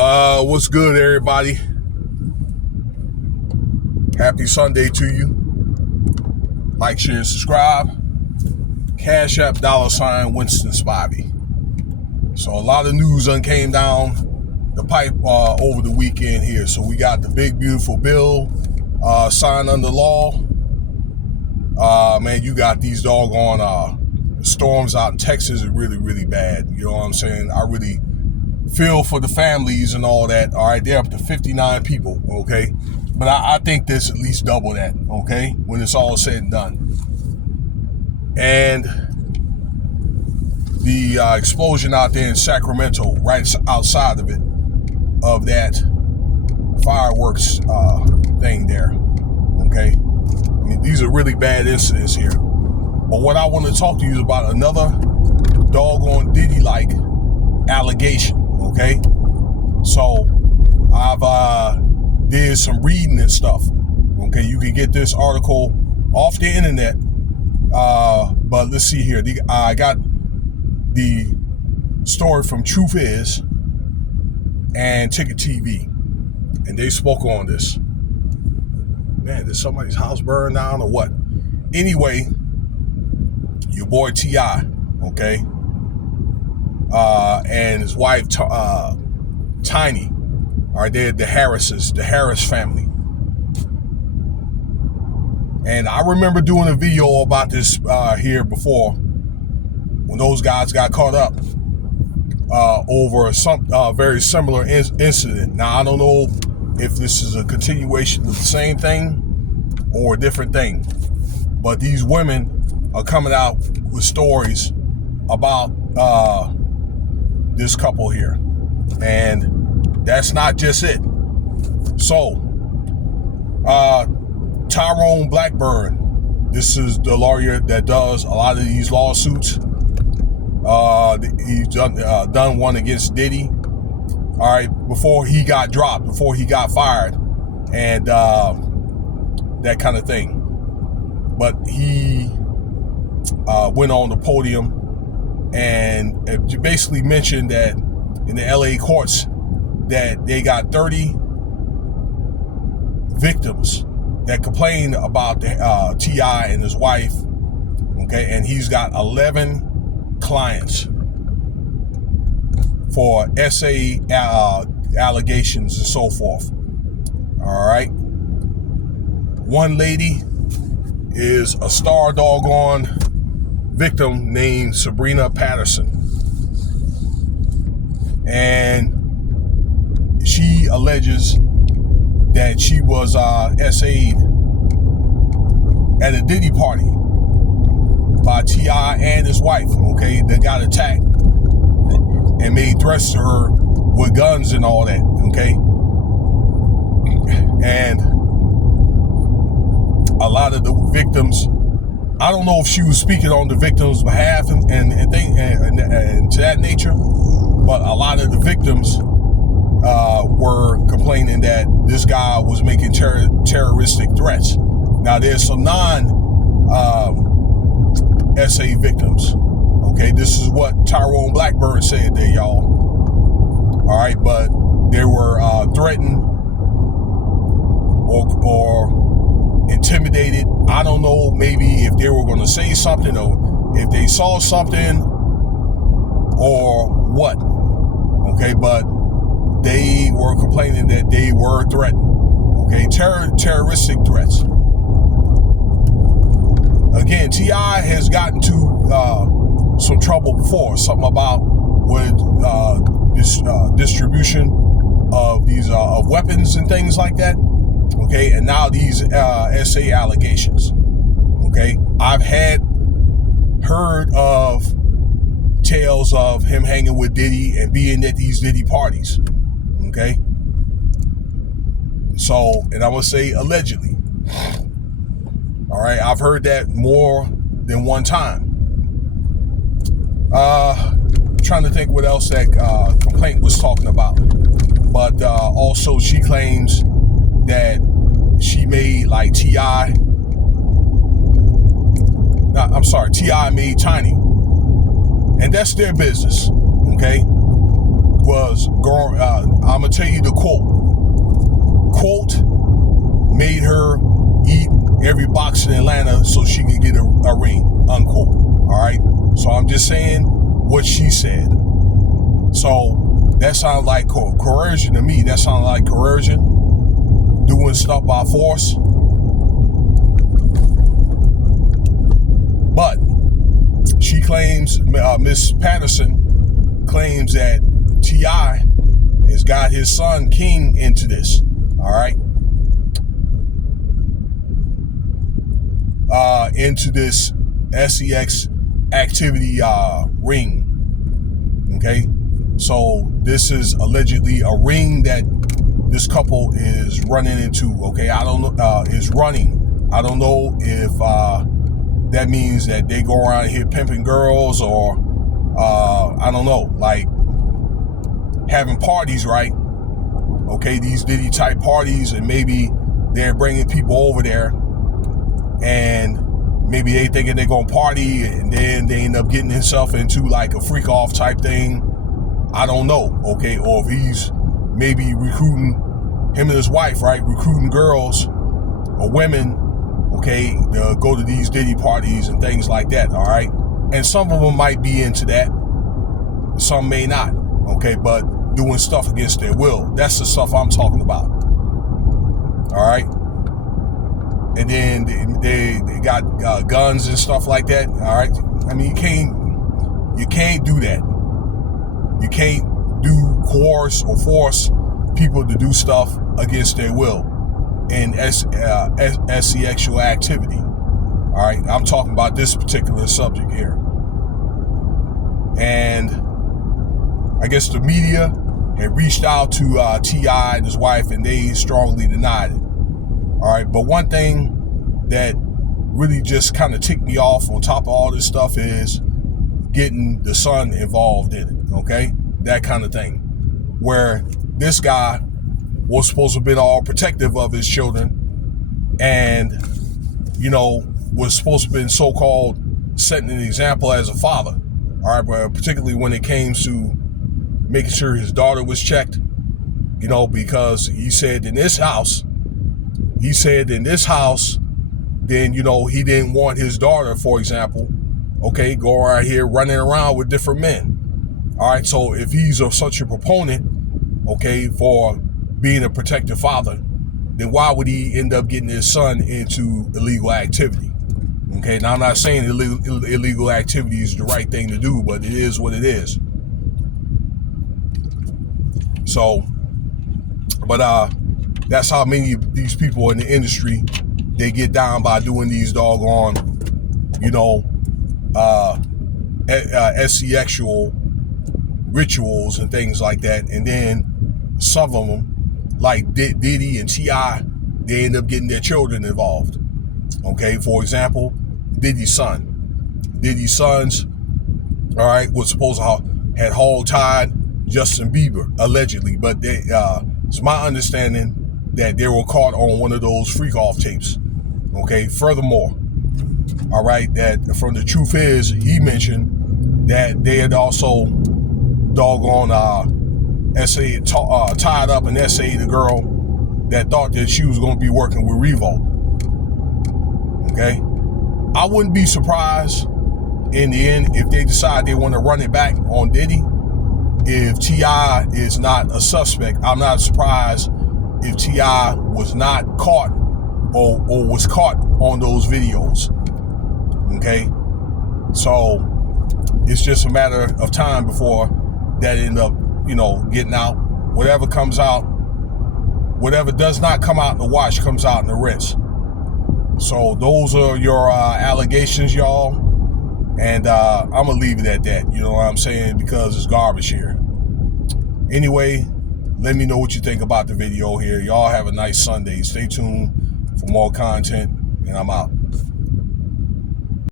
What's good, everybody? Happy Sunday to you. Like, share, and subscribe. Cash App $ Winston Spivey. So a lot of news came down the pipe over the weekend here. So we got the big beautiful bill signed under law. Man, you got these doggone storms out in Texas are really, really bad. You know what I'm saying? I really feel for the families and all that. All right, they're up to 59 people, okay? But I think there's at least double that, okay, when it's all said and done. And the explosion out there in Sacramento, right outside of it, of that fireworks thing there, okay? I mean, these are really bad incidents here. But what I want to talk to you is about another doggone Diddy-like allegation, okay? So I've did some reading and stuff, okay? You can get this article off the internet, but let's see here. I got the story from Truth Is and Ticket TV, and they spoke on this. Man, did somebody's house burn down or what? Anyway, your boy T.I., okay, and his wife Tiny, all right, they're the Harrises, the Harris family. And I remember doing a video about this here before, when those guys got caught up over some very similar incident. Now, I don't know if this is a continuation of the same thing or a different thing, but these women are coming out with stories about this couple here, and that's not just it. So Tyrone Blackburn, this is the lawyer that does a lot of these lawsuits. He's done one against Diddy, all right, before he got dropped, before he got fired, and that kind of thing. But he went on the podium and basically mentioned that in the LA courts that they got 30 victims that complained about the T.I. and his wife, okay, and he's got 11 clients for SA allegations and so forth. All right. One lady is a star doggone victim named Sabrina Patterson, and she alleges that she was SA'd at a Diddy party by T.I. and his wife, okay, that got attacked and made threats to her with guns and all that, okay? And a lot of the victims, I don't know if she was speaking on the victims' behalf and to that nature, but a lot of the victims were complaining that this guy was making terroristic threats. Now, there's some non-SA victims. Okay, this is what Tyrone Blackburn said there, y'all. All right, but they were threatened or intimidated. I don't know, maybe if they were going to say something or if they saw something or what. Okay, but they were complaining that they were threatened. Okay, terroristic threats. Again, T.I. has gotten to some trouble before, something about with this distribution of these of weapons and things like that. Okay, and now these SA allegations. Okay, I've heard of tales of him hanging with Diddy and being at these Diddy parties. Okay, so, and I'm gonna say allegedly. All right, I've heard that more than one time. Trying to think what else that complaint was talking about. But also she claims that she made like T.I. T.I. made Tiny. And that's their business, okay? was going, I'm going to tell you the quote, made her eat every box in Atlanta so she can get a ring, unquote. All right. So I'm just saying what she said. So that sounds like coercion to me. That sounds like coercion, doing stuff by force. But she claims, Miss Patterson claims that T.I. has got his son King into this. All right. Into this sex activity ring. Okay. So this is allegedly a ring that this couple is running into. Okay. I don't know, is running. I don't know if that means that they go around here pimping girls, or I don't know, like having parties, right? Okay, these Diddy type parties, and maybe they're bringing people over there, and maybe they thinking they're gonna party, and then they end up getting themselves into like a freak off type thing. I don't know, okay? Or if he's maybe recruiting, him and his wife, right, recruiting girls or women, okay, to go to these Diddy parties and things like that, all right? And some of them might be into that, some may not, okay? But doing stuff against their will, that's the stuff I'm talking about, all right? And then they got guns and stuff like that, all right? I mean, you can't do that. You can't coerce or force people to do stuff against their will in sexual activity. All right, I'm talking about this particular subject here. And I guess the media had reached out to T.I. and his wife, and they strongly denied it. All right, but one thing that really just kind of ticked me off on top of all this stuff is getting the son involved in it, okay? That kind of thing. Where this guy was supposed to have been all protective of his children and, you know, was supposed to have been so-called setting an example as a father. All right, but particularly when it came to making sure his daughter was checked, you know, because he said in this house, then, you know, he didn't want his daughter, for example, okay, go around here running around with different men. All right, so if he's such a proponent, okay, for being a protective father, then why would he end up getting his son into illegal activity? Okay, now I'm not saying illegal activity is the right thing to do, but it is what it is. So, but that's how many of these people in the industry, they get down by doing these doggone, you know, sexual rituals and things like that. And then some of them, like Diddy and T.I., they end up getting their children involved. Okay, for example, Diddy's sons, all right, was supposed to had hog-tied Justin Bieber, allegedly, but it's my understanding that they were caught on one of those freak-off tapes. Okay, furthermore, all right, that from the truth is, he mentioned that they had also doggone tied up and essayed the girl that thought that she was going to be working with Revo. Okay, I wouldn't be surprised in the end if they decide they want to run it back on Diddy. If T.I. is not a suspect, I'm not surprised if T.I. was not caught or was caught on those videos. Okay, so it's just a matter of time before that end up, you know, getting out. Whatever comes out, whatever does not come out in the wash comes out in the rinse. So those are your allegations, y'all. And I'm going to leave it at that. You know what I'm saying? Because it's garbage here. Anyway, let me know what you think about the video here. Y'all have a nice Sunday. Stay tuned for more content, and I'm out.